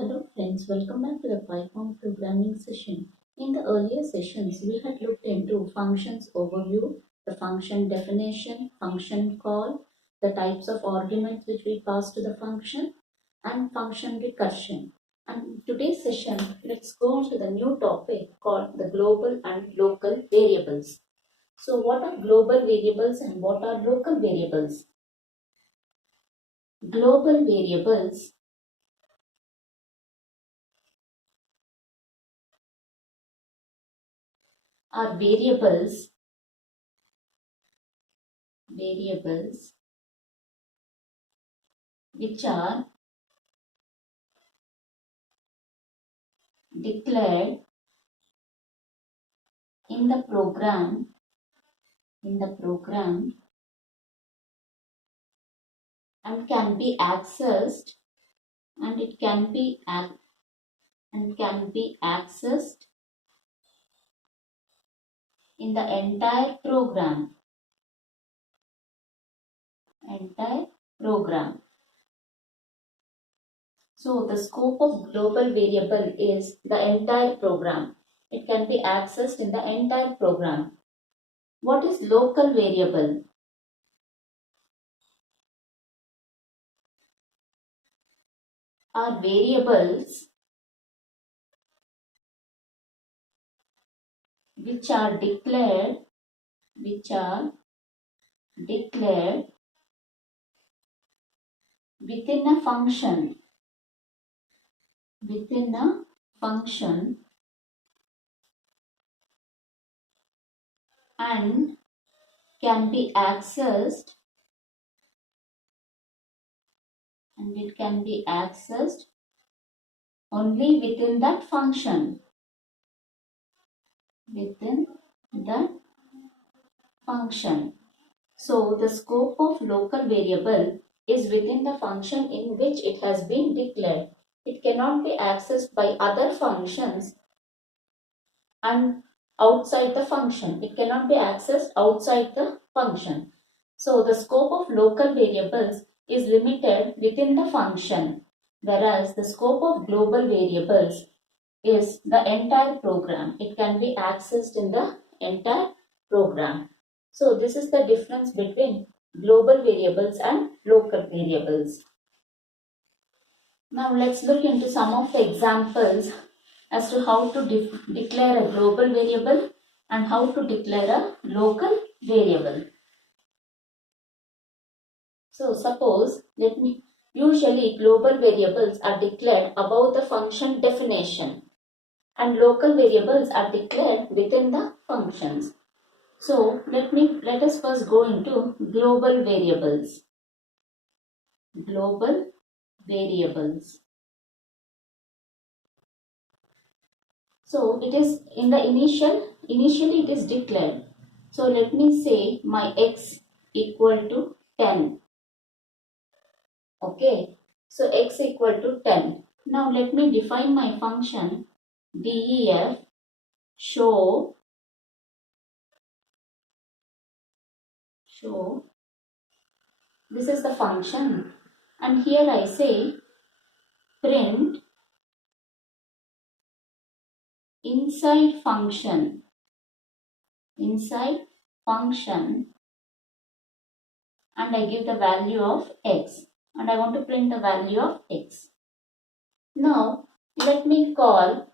Hello friends, welcome back to the Python programming session. In the earlier sessions, we had looked into functions overview, the function definition, function call, the types of arguments which we pass to the function, and function recursion. And in today's session, let's go on to the new topic called the global and local variables. So what are global variables and what are local variables? Global variables are variables which are declared in the program and can be accessed and it can be accessed in the entire program. So the scope of global variable is the entire program. It can be accessed in the entire program. What is local variable? Are variables which are declared within a function and can be accessed only within that function. So the scope of local variable is within the function in which it has been declared. It cannot be accessed by other functions and outside the function. It cannot be accessed outside the function. So the scope of local variables is limited within the function, whereas the scope of global variables is the entire program. It can be accessed in the entire program. So this is the difference between global variables and local variables. Now let's look into some of the examples as to how to declare a global variable and how to declare a local variable. So suppose, usually global variables are declared above the function definition and local variables are declared within the functions. So let us first go into global variables. So it is in the initially it is declared. So let me say my x equal to 10. Okay. So x equal to 10. Now let me define my function def show this is the function, and here I say print inside function and I give the value of x and I want to print the value of x. Now let me call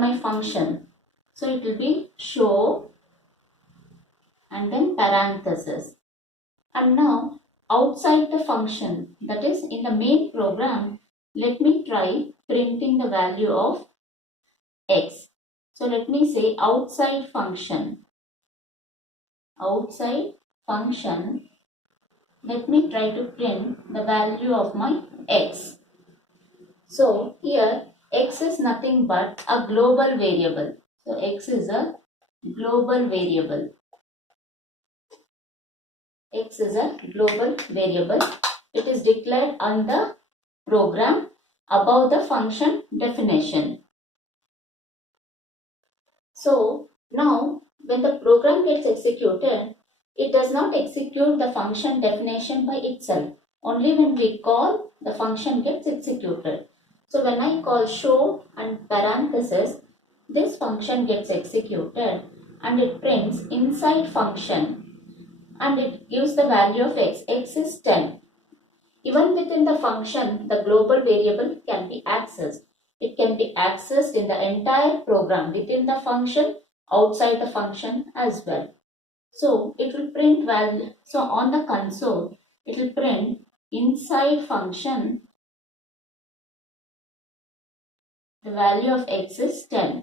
my function. So it will be show and then parenthesis. And now outside the function, that is in the main program, let me try printing the value of x. So let me say outside function, let me try to print the value of my x. So here x is nothing but a global variable. So x is a global variable. X is a global variable. It is declared on the program above the function definition. So now when the program gets executed, it does not execute the function definition by itself. Only when we call, the function gets executed. So when I call show and parenthesis, this function gets executed and it prints inside function and it gives the value of x. X is 10. Even within the function, the global variable can be accessed. It can be accessed in the entire program within the function, outside the function as well. So it will print value. So on the console, it will print inside function, the value of x is 10.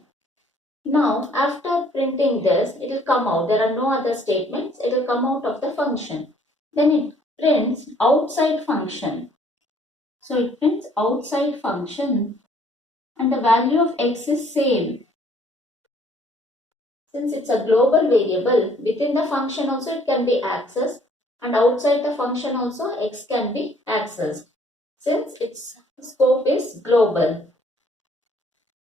Now after printing this, it will come out. There are no other statements. It will come out of the function. Then it prints outside function. So it prints outside function and the value of x is same. Since it's a global variable, within the function also it can be accessed and outside the function also x can be accessed. Since its scope is global.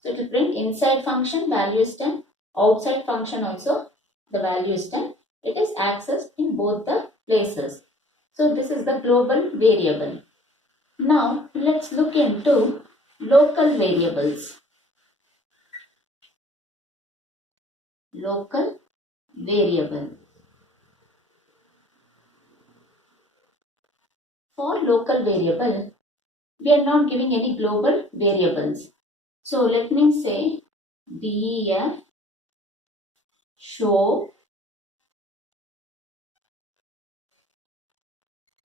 So it will print inside function value is 10, outside function also the value is 10. It is accessed in both the places. So this is the global variable. Now let's look into local variables. Local variable. For local variable, we are not giving any global variables. So let me say def show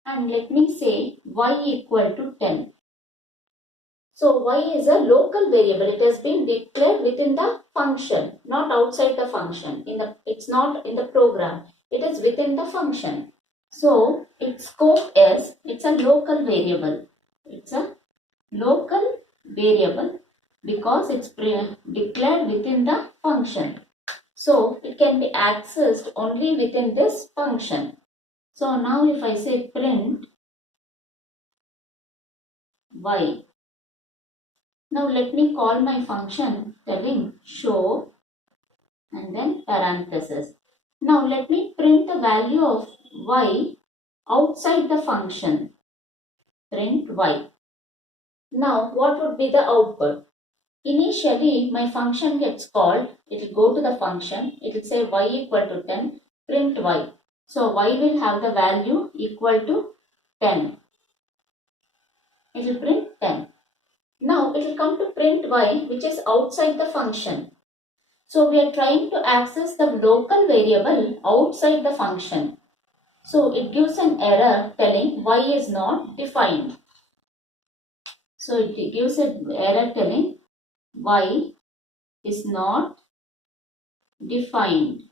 and let me say y equal to 10. So y is a local variable. It has been declared within the function, not outside the function. It's not in the program. It is within the function. So its scope is, it's a local variable. It's a local variable because it's declared within the function. So it can be accessed only within this function. So now if I say print y, now let me call my function telling show and then parenthesis. Now let me print the value of y outside the function. Print y. Now what would be the output? Initially my function gets called, it will go to the function, it will say y equal to 10, print y. So y will have the value equal to 10. It will print 10. Now it will come to print y which is outside the function. So we are trying to access the local variable outside the function. So it gives an error telling y is not defined. So it gives an error telling y is not defined.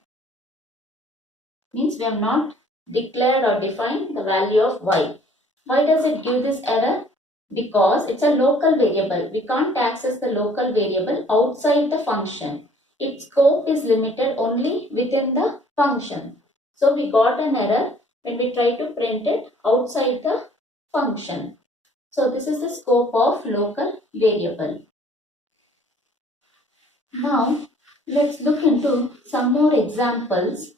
Means we have not declared or defined the value of y. Why does it give this error? Because it's a local variable. We can't access the local variable outside the function. Its scope is limited only within the function. So we got an error when we try to print it outside the function. So this is the scope of local variable. Now let's look into some more examples.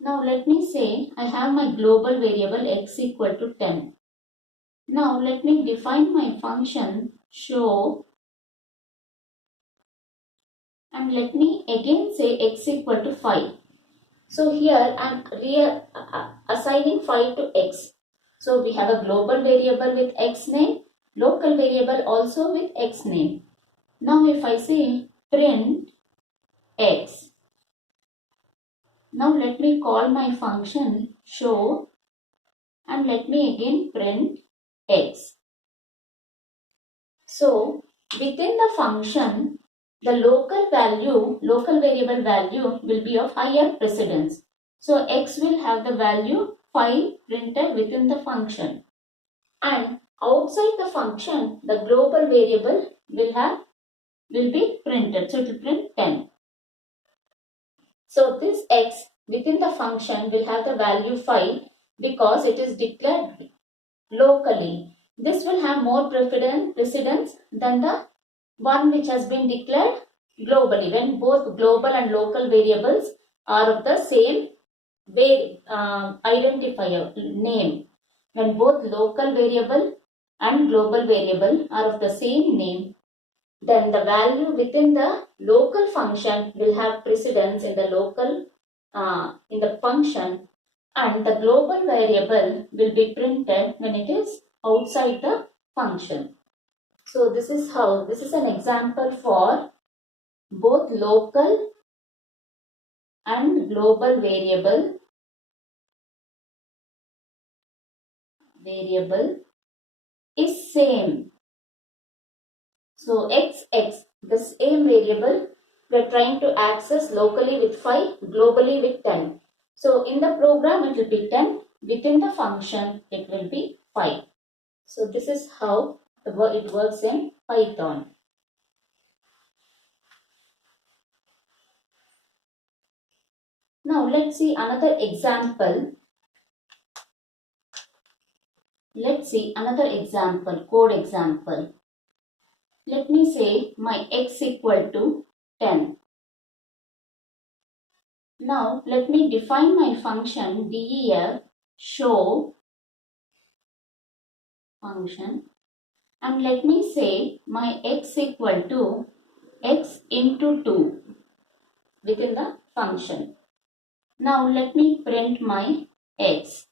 Now let me say I have my global variable x equal to 10. Now let me define my function show and let me again say x equal to 5. So here I am assigning 5 to x. So we have a global variable with x name, local variable also with x name. Now if I say print x, now let me call my function show and let me again print x. So within the function, the local variable value will be of higher precedence. So x will have the value 5 printed within the function. And outside the function, the global variable will be printed. So it will print 10. So this x within the function will have the value 5 because it is declared locally. This will have more precedence than the one which has been declared globally, when both global and local variables are of the same identifier name. When both local variable and global variable are of the same name, then the value within the local function will have precedence in the in the function, and the global variable will be printed when it is outside the function. So this is an example for both local and global variable is same. So x, the same variable we are trying to access locally with 5, globally with 10. So in the program it will be 10, within the function it will be 5. So this is how it works in Python. Now let's see another example. Code example. Let me say my x equal to 10. Now let me define my function def show function, and let me say my x equal to x into 2 within the function. Now let me print my x.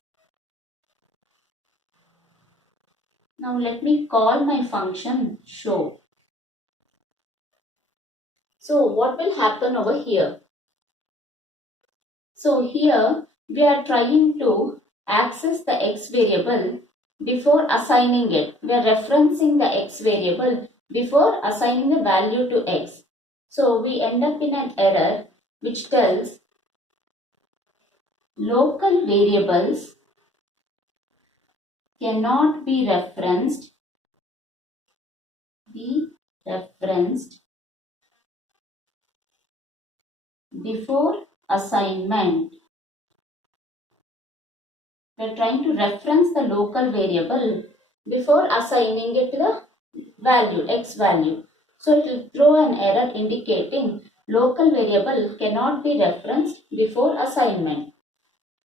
Now let me call my function show. So what will happen over here? So here we are trying to access the x variable before assigning it. We are referencing the x variable before assigning the value to x. So we end up in an error which tells local variables cannot be referenced before assignment. We are trying to reference the local variable before assigning it to the value, x value. So it will throw an error indicating local variable cannot be referenced before assignment,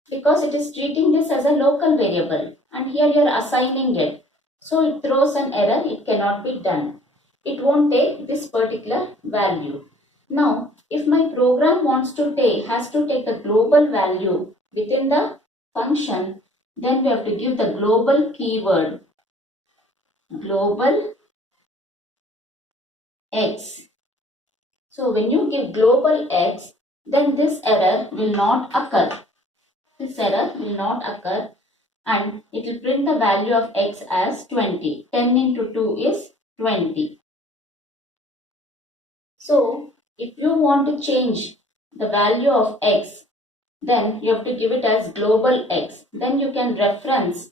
because it is treating this as a local variable and here you are assigning it. So it throws an error, it cannot be done. It won't take this particular value. Now, if my program has to take the global value within the function, then we have to give the global keyword, global x. So when you give global x, then this error will not occur. And it will print the value of x as 20. 10 into 2 is 20. So if you want to change the value of x, then you have to give it as global x. Then you can reference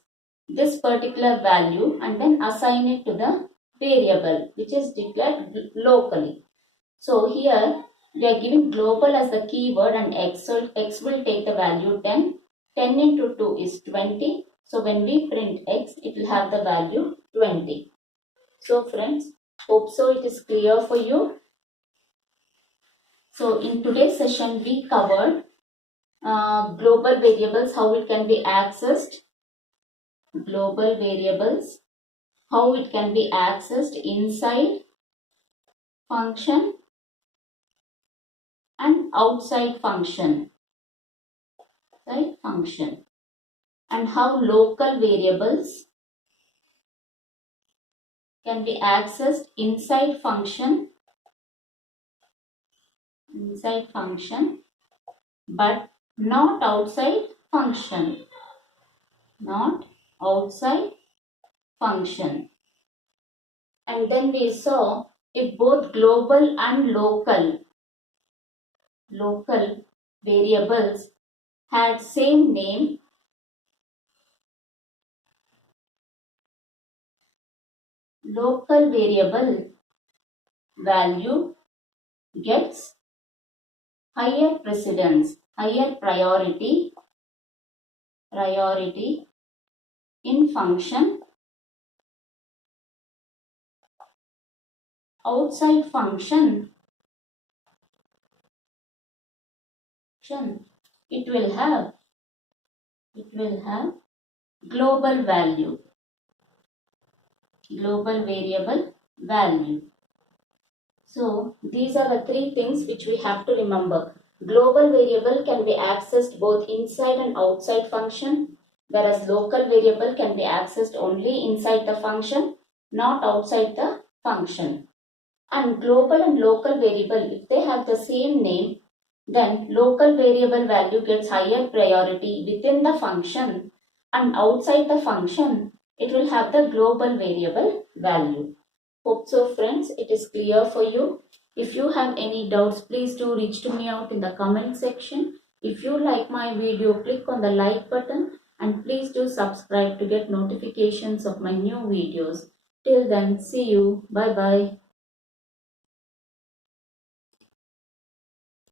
this particular value and then assign it to the variable which is declared locally. So here we are giving global as the keyword and x. So x will take the value 10. 10 into 2 is 20. So when we print x, it will have the value 20. So friends, hope so it is clear for you. So in today's session, we covered global variables, how it can be accessed. Global variables, how it can be accessed inside function and outside function. And how local variables can be accessed inside function but not outside function. And then we saw if both global and local variables had same name, local variable value gets higher precedence, higher priority in function. Outside function, it will have global value. global variable value. So these are the three things which we have to remember. Global variable can be accessed both inside and outside function, whereas local variable can be accessed only inside the function, not outside the function. And global and local variable, if they have the same name, then local variable value gets higher priority within the function, and outside the function it will have the global variable value. Hope so friends, it is clear for you. If you have any doubts, please do reach to me out in the comment section. If you like my video, click on the like button and please do subscribe to get notifications of my new videos. Till then, see you. Bye bye.